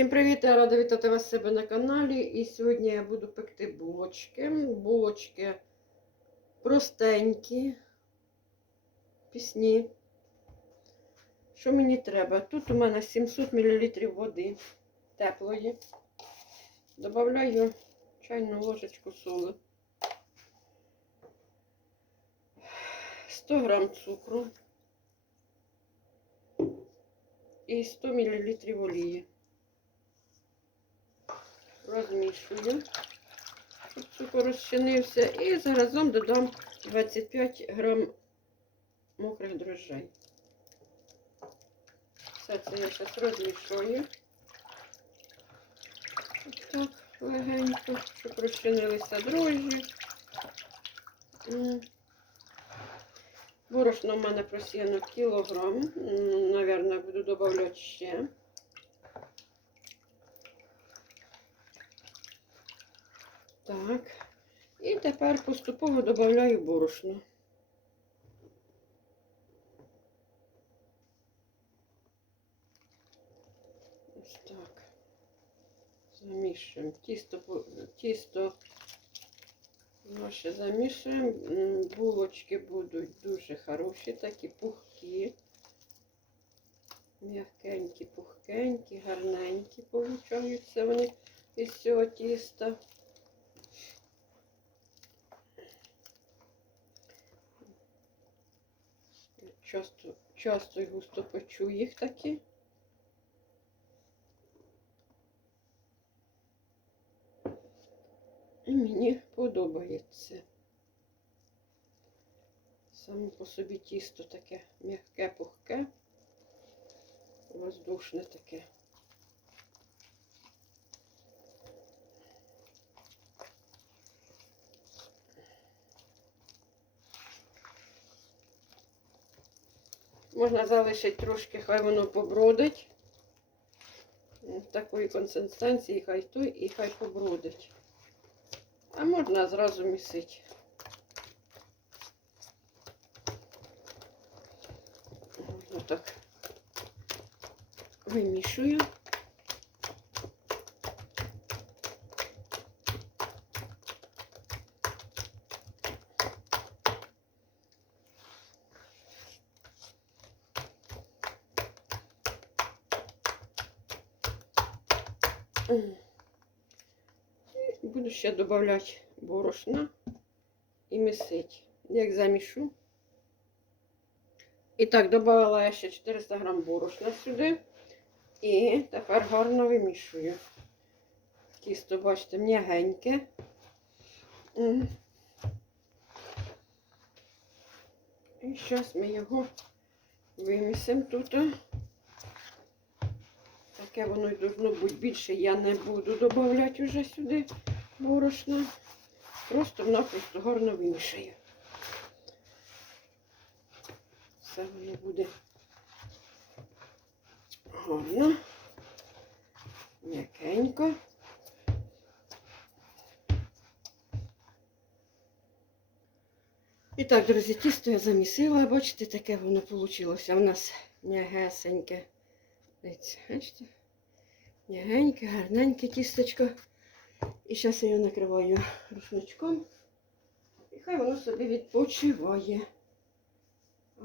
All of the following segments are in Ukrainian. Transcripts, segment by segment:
Всім привіт! Я рада вітати вас себе на каналі. І сьогодні я буду пекти булочки. Булочки простенькі, пісні. Що мені треба? Тут у мене 700 мл води теплої. Добавляю чайну ложечку соли. 100 грам цукру і 100 мл олії. Розмішую, щоб цукор розчинився. І заразом додам 25 грам мокрих дрожжей. Все це я зараз розмішую. Так, легенько, щоб розчинилися дрожжі. Борошно в мене просіяно кілограм. Наверное, буду додавати ще. Так. І тепер поступово додаю борошно. Ось так. Замішуємо. Тісто, тісто наше замішуємо. Булочки будуть дуже хороші, такі пухкі. М'якенькі, пухкенькі, гарненькі получаються вони із цього тіста. Часто, часто і густо печу їх такі. І мені подобається. Саме по собі тісто таке м'яке, пухке, воздушне таке. Можна залишити трошки, хай воно побродить. Такої консистенції, хай той і хай побродить. А можна зразу місити. Отак так вимішую. І Буду ще додавати борошна і місити. Як замішу. І так, додала я ще 400 грам борошна сюди. І тепер гарно вимішую. Тісто, бачите, м'ягеньке. І зараз ми його вимісимо тут. Таке воно й должно бути більше. Я не буду додавати вже сюди борошна. Просто-напросто гарно вимішаю. Все воно буде гарно, м'якенько. І так, друзі, тісто я замісила, бачите, таке воно вийшло. У нас м'ягесеньке. Бачите? М'ягеньке, гарненьке тістечко. І зараз я його накриваю рушничком. І хай воно собі відпочиває. О,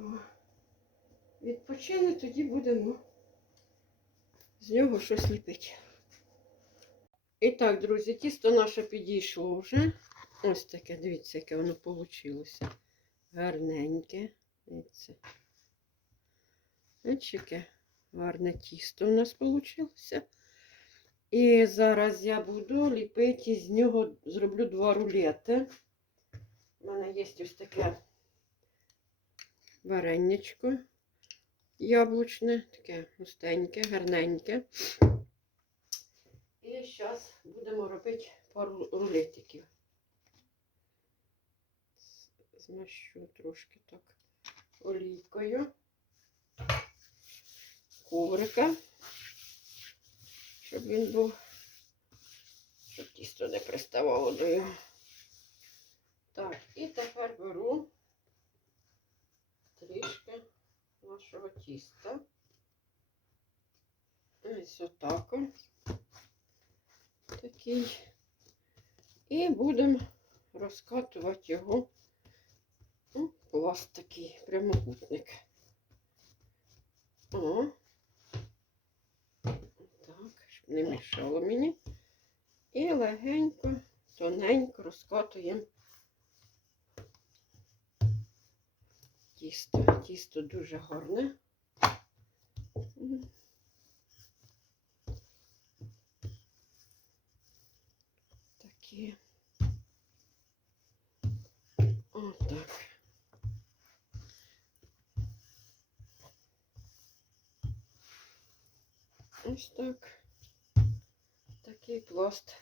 Відпочине, тоді будемо з нього щось ліпити. І так, друзі, тісто наше підійшло вже. Ось таке, дивіться, яке воно вийшло. Гарненьке. Дивіться. Ось яке гарне тісто у нас вийшло. І зараз я буду ліпити з нього, зроблю два рулети. У мене є ось таке вареннячко яблучне, таке густеньке, гарненьке. І зараз будемо робити пару рулетиків. Змащу трошки так олійкою коврика, щоб він був, щоб тісто не приставало до його. Так, і тепер беру трішки нашого тіста. Ось отак. такий. І будемо розкатувати його. Ну, пласт такий, прямокутник. О. Не мішало мені. І легенько, тоненько розкатуємо тісто. Тісто дуже гарне. Такі. Отак. Ось так. Такий пласт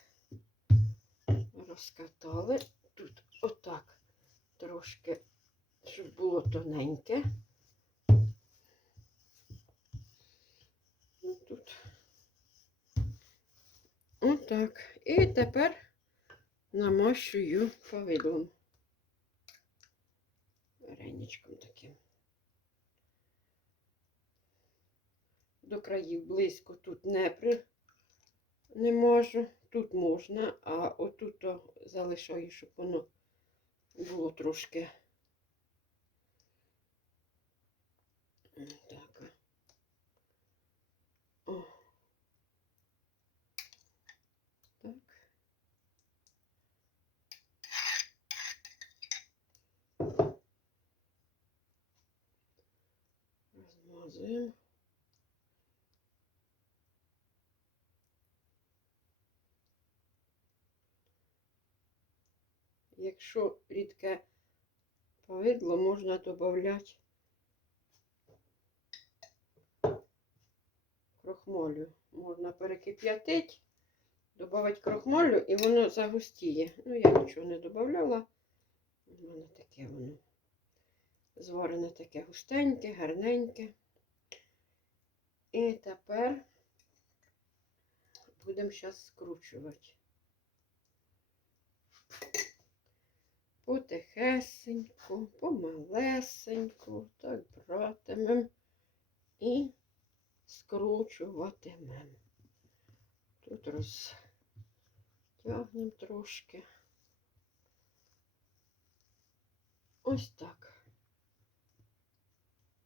розкатали. Тут отак трошки, щоб було тоненьке. Ну, Тут. Отак. І тепер намащую повидлом. Вареничком таким. До країв близько тут не при... не можу. Тут можна, а отут залишаю, щоб воно було трошки. Так. О. Так. Розмазуємо. Якщо рідке повидло, можна додати крохмалю. Можна перекип'ятити, додати крохмалю і воно загустіє. Ну, я нічого не додавала. Мене таке воно зварене таке густеньке, гарненьке. І тепер будемо зараз скручувати. Потихесеньку, помалесеньку, так братимем і скручуватимем. Тут розтягнемо трошки. Ось так.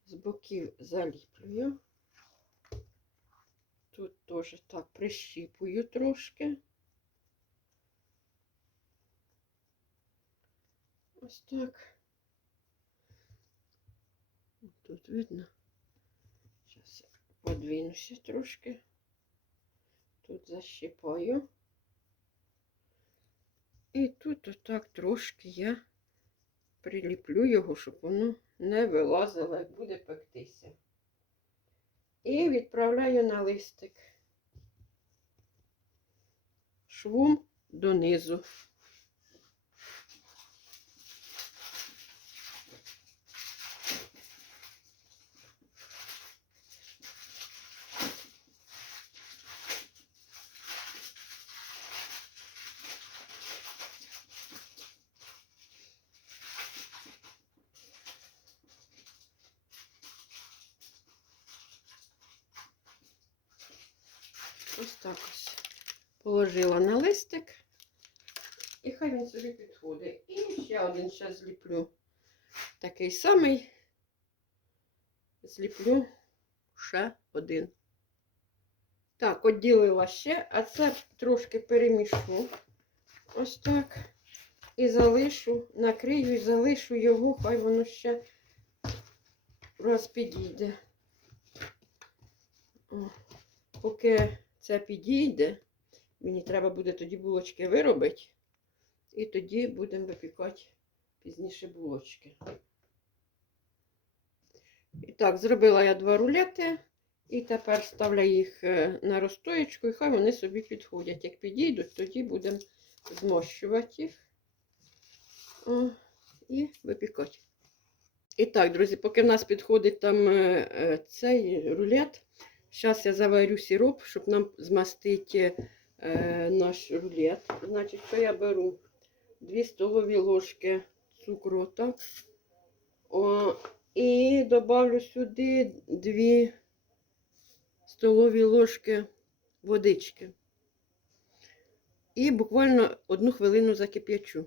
З боків заліплюю. Тут теж так прищіпую трошки. Ось так. Тут видно. Зараз я подвинуся трошки. Тут защипаю. І тут отак трошки я приліплю його, щоб воно не вилазило, як буде пектися. І відправляю на листик швом донизу. Ось так ось положила на листик. І хай він собі підходить. І ще один ще зліплю. Такий самий. Зліплю ще один. Так, відділила ще, а це трошки перемішу. Ось так. І залишу, накрию і залишу його, хай воно ще раз підійде. О, поки це підійде, мені треба буде тоді булочки виробити. І тоді будемо випікати пізніше булочки. І так, зробила я два рулети. І тепер ставлю їх е, на розстоєчку, і хай вони собі підходять. Як підійдуть, тоді будемо змощувати їх О, і випікати. І так, друзі, поки в нас підходить там е, е, цей рулет, зараз я заварю сироп, щоб нам змастити е, наш рулет. Значить, що я беру 2 столові ложки цукру, так? О, і добавлю сюди 2 столові ложки водички. і буквально одну хвилину закип'ячу.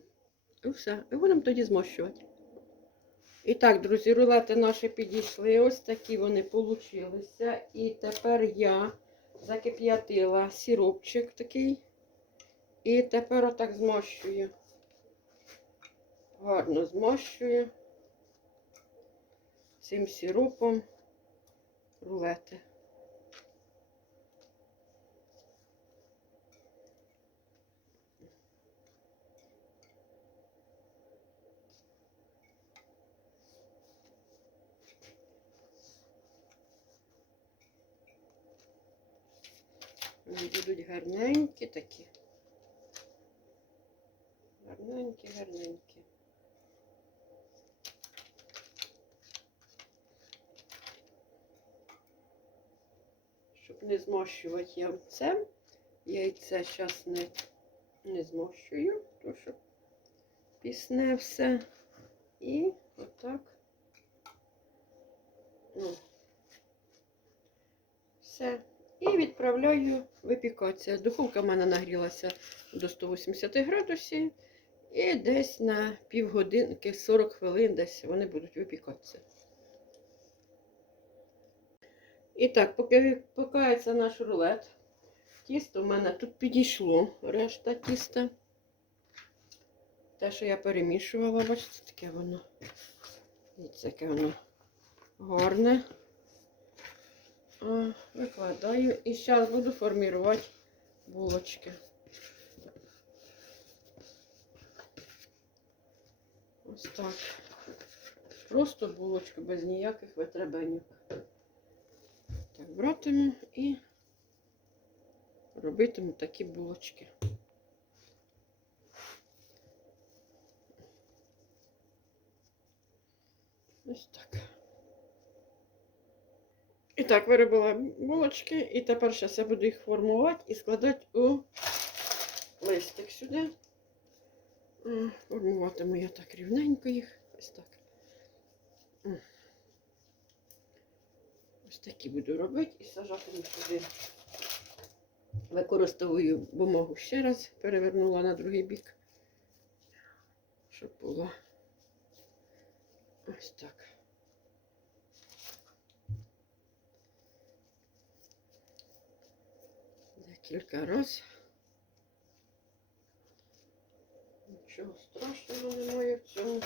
І все. І будемо тоді змощувати. І так, друзі, рулети наші підійшли. Ось такі вони получилися. І тепер я закип'ятила сиропчик такий. І тепер отак змощую. Гарно змощую цим сиропом рулети. Вони будуть гарненькі такі. Гарненькі, гарненькі. Щоб не змощувати яйцем, яйце зараз не, не змощую, то щоб пісне все. І отак. Ну, все. І відправляю випікатися. Духовка в мене нагрілася до 180 градусів. І десь на півгодинки, 40 хвилин десь вони будуть випікатися. І так, поки випікається наш рулет, тісто в мене тут підійшло, решта тіста. Те, що я перемішувала, бачите, таке воно. Дивіться, яке воно гарне. Викладаю і зараз буду формувати булочки. Ось так. Просто булочки без ніяких витребеньок. Так, братиму і робитиму такі булочки. Ось так. І так, виробила булочки, і тепер зараз я буду їх формувати і складати у листик сюди. Формуватиму я так рівненько їх. Ось так. Ось такі буду робити і сажатиму сюди. Використовую бумагу ще раз, перевернула на другий бік, щоб було ось так. Декілька раз. Нічого страшного немає в цьому.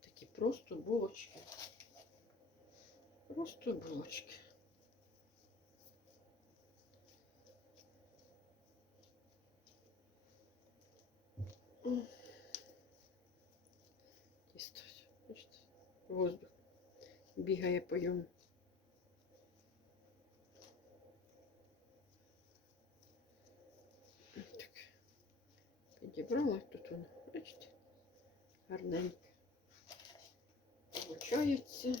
Такі просто булочки. Просто булочки. М. Воздух бігає по йому. Так. Підібрала тут воно, бачите, гарненько. Получається.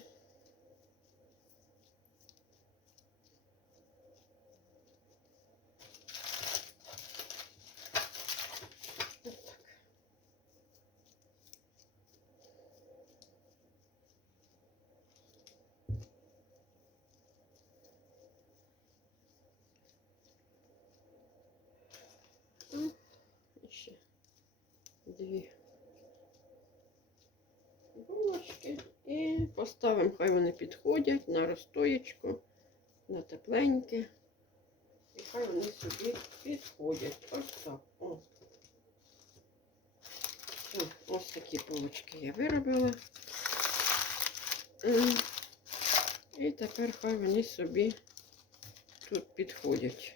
Ось так. М, і Ще дві булочки і поставимо, хай вони підходять на розстоєчку, на тепленьке. І хай вони собі підходять. Ось так. О. Все, ось такі булочки я виробила. І тепер хай вони собі тут підходять.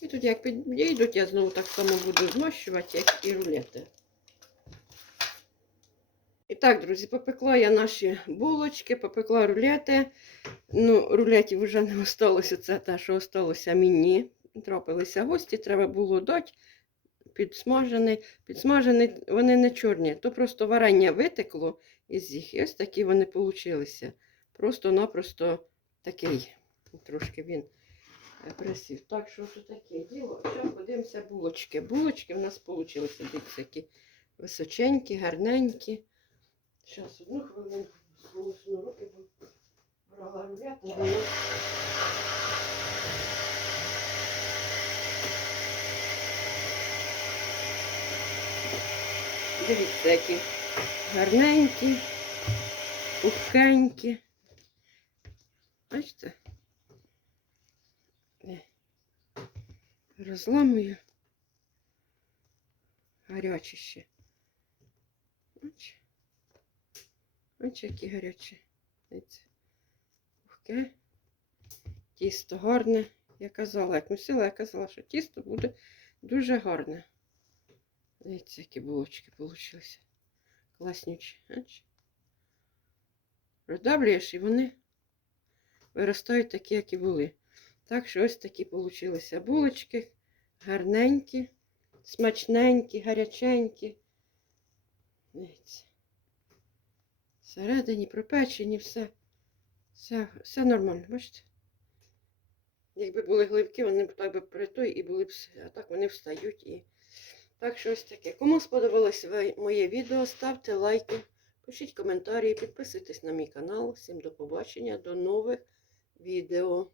І тут як підійдуть, я знову так само буду змощувати, як і рулети. І так, друзі, попекла я наші булочки, попекла рулети. Ну, рулетів вже не осталося, це те, що осталося мені. Трапилися гості, треба було дати. Підсмажені, підсмажені, вони не чорні, то просто варення витекло із їх. І ось такі вони получилися. Просто-напросто такий. Трошки він присів. Так що це таке діло. Зараз подивимося булочки. Булочки в нас вийшли, які височенькі, гарненькі. Зараз одну хвилинку сполосну руки, брала рулет, Дивіться, які гарненькі, пухенькі. Бачите? Розламую. Гарячі ще. Ось. Ось які гарячі. Пухке. Тісто гарне. Я казала, як місила, я казала, що тісто буде дуже гарне. Дивіться, які булочки получилися. Класнючі. Бачиш? Продавлюєш і вони виростають такі, як і були. Так що ось такі получилися булочки. Гарненькі, смачненькі, гаряченькі. Всередині пропечені, все, все, все нормально, бачите? Якби були гливки, вони б так би притой і були б, а так вони встають і. Так що ось таке. Кому сподобалось моє відео, ставте лайки, пишіть коментарі, підписуйтесь на мій канал. Всім до побачення, до нових відео.